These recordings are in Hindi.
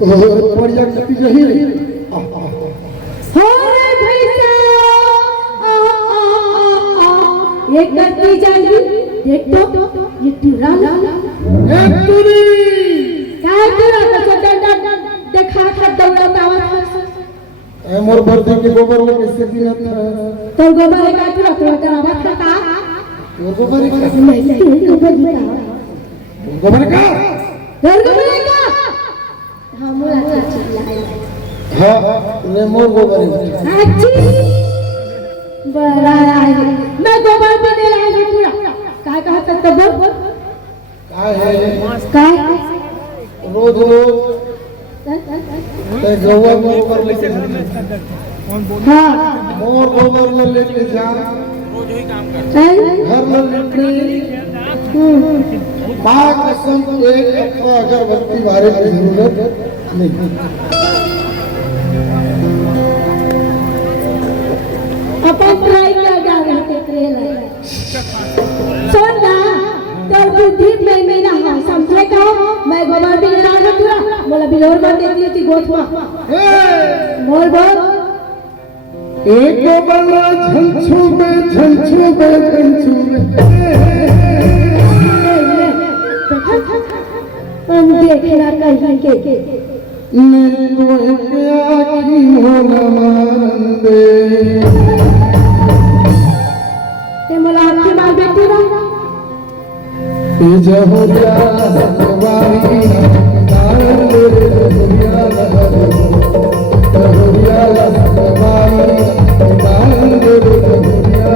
बढ़िया कति जही हो रे भैया ये करती जाएगी देख तो ये टूरा एक टूरी क्या टूरा तो देखा खा दौड़ता आवाज ए मोर बर्दी के गोबर में कैसे बिना था तो गोबर का टूरा तो आवाज करता वो गोबर का नहीं गोबर का हाँ मोला हाँ ने मोर गोबर अच्छी बड़ा है मैं गोबर भी दे रहा हूँ पूरा काय कहा तक तो बोल काय है काय रोज रोज ते गौवा गोबर लेके हाँ मोर गोबर ले लेके जा रोज ही काम करता घर में लिटरी माँ कसम एक अथवा अगरबत्ती बारे की जरूरत नहीं अपन ट्राई कर जा रहे थे ट्रेलर सुन ना तो बुद्धि में मेरा है समझे का मैं गोबर भी ले रहा पूरा बोला बिलोर कर देती थी गोठवा बोल बोल एक गोबर झंझू में हम देखना कहीं के नीलो आखी मोला मांदे ते मला आखी मार बेटी ना जहुरिया सतवारी दान दे जहुरिया सतवारी दान दे जहुरिया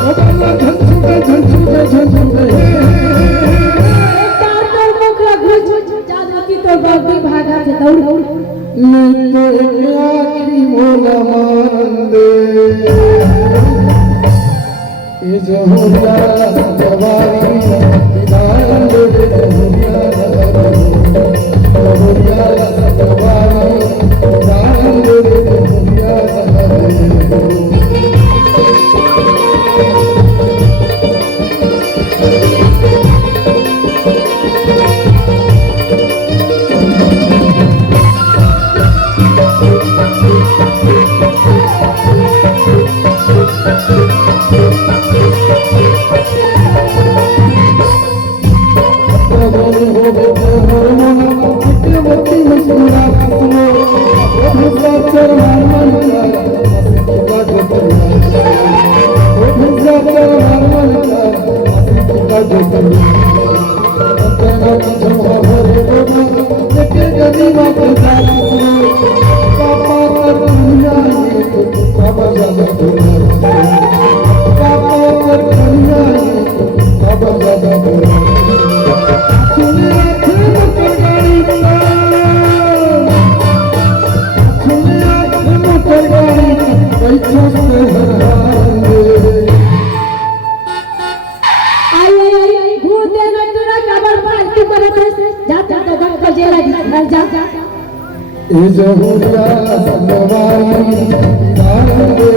ओ बल्ला झंझू तो बग्गी भागा थे दौड़ नीलो आखी मोला मांदे जहुरिया सतवारी दान दे जहुरिया सतवारी दान दे जहुरिया जहुरिया सतवारी दान दे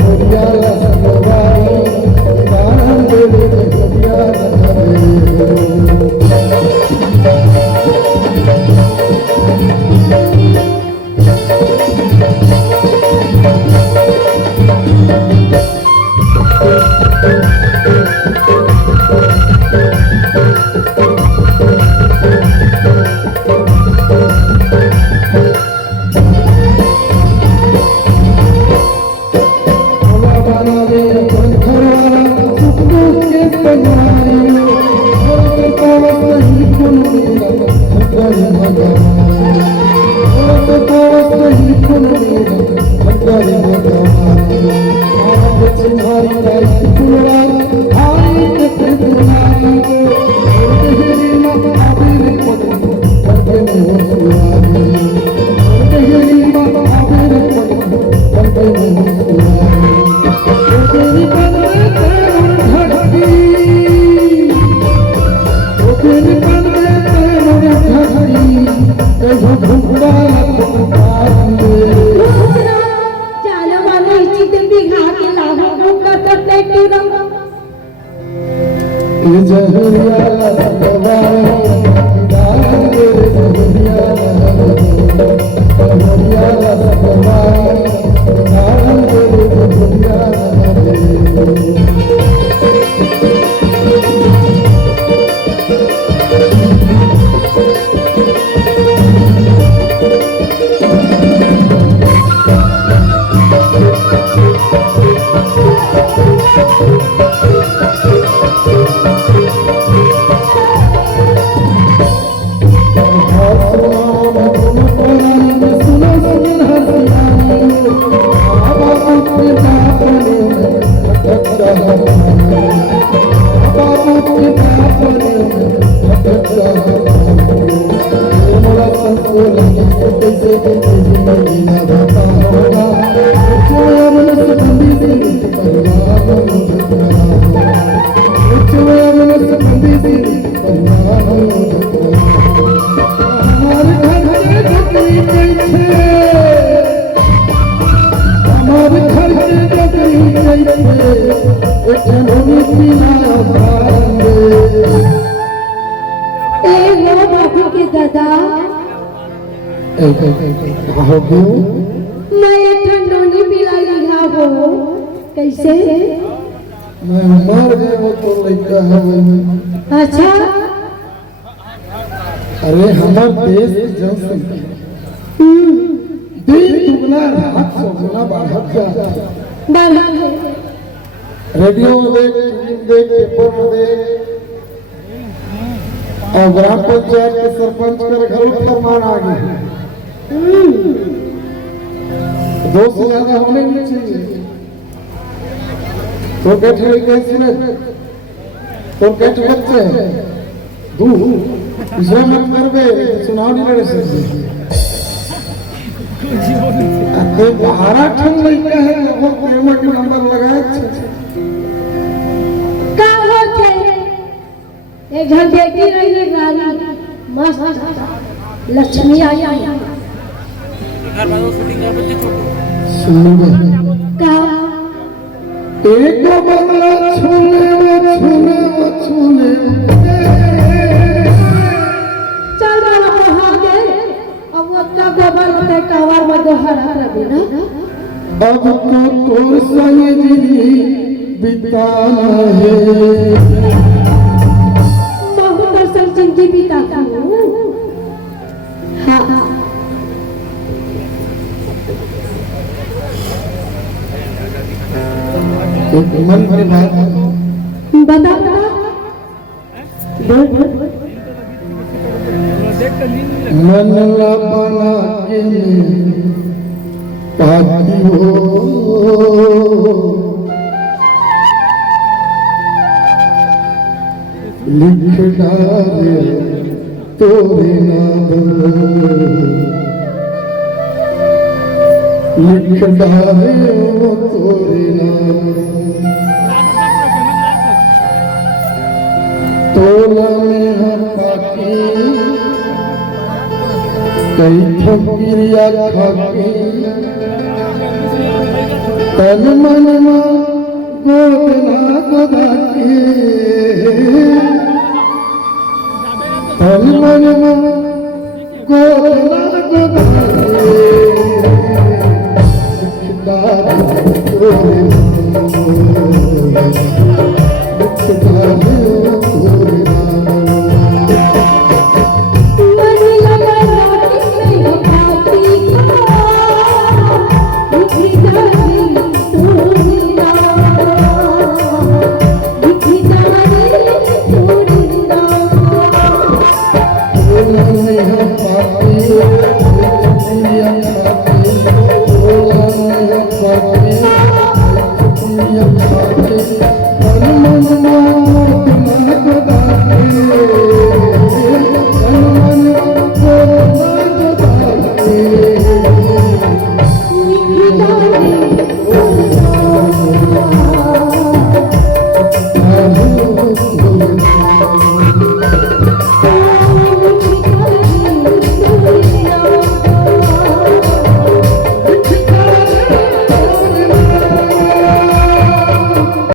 जहुरिया सतवारी दान दे जहुरिया जहरिया सवारी डाल दे जहरिया सवारी डाल दे जहरिया मैं एक ठंडोनी पिला लिया हो कैसे मैं मर गए वो तो लड़का है अच्छा अरे हमारे देश की जनसंख्या दिन दुगना रात चौगुना बढ़त जाता रेडियो में देख टीवी में देख पेपर में देख और ग्राम पंचायत के सरपंच कर घर फरमान आ गए दो से ज्यादा होने नहीं चाहिए तो कैसे कैसे तो कैसे बच्चे दू दूसरा मत करबे चुनाव नहीं लड़ सकते अरे 12 ठन लड़का है वो पेमेंट नंबर लगाए का होते एक घर देखी रही गाड़ी मस्त लक्ष्मी आई घर में वो शूटिंग कर बच्चे छोटे सुनो का एक बंगला छूले चल वाला पहाड़ दे अब वो का गोबर होते कवर में दोहरा रहे ना अब तो तोर संग जिंदगी बिताना है बहुत संग जिंदगी बिताता हूँ हाँ एक मन की बात बता बोल मन ला बना के पाती हो लिख डाले तोरे नाम लिख डाले वो तोरे नाम तोला में हम पाके कई ठकिरिया खाके तन मन गोदना गोदा के तन मन गोदना गोदा Thank you.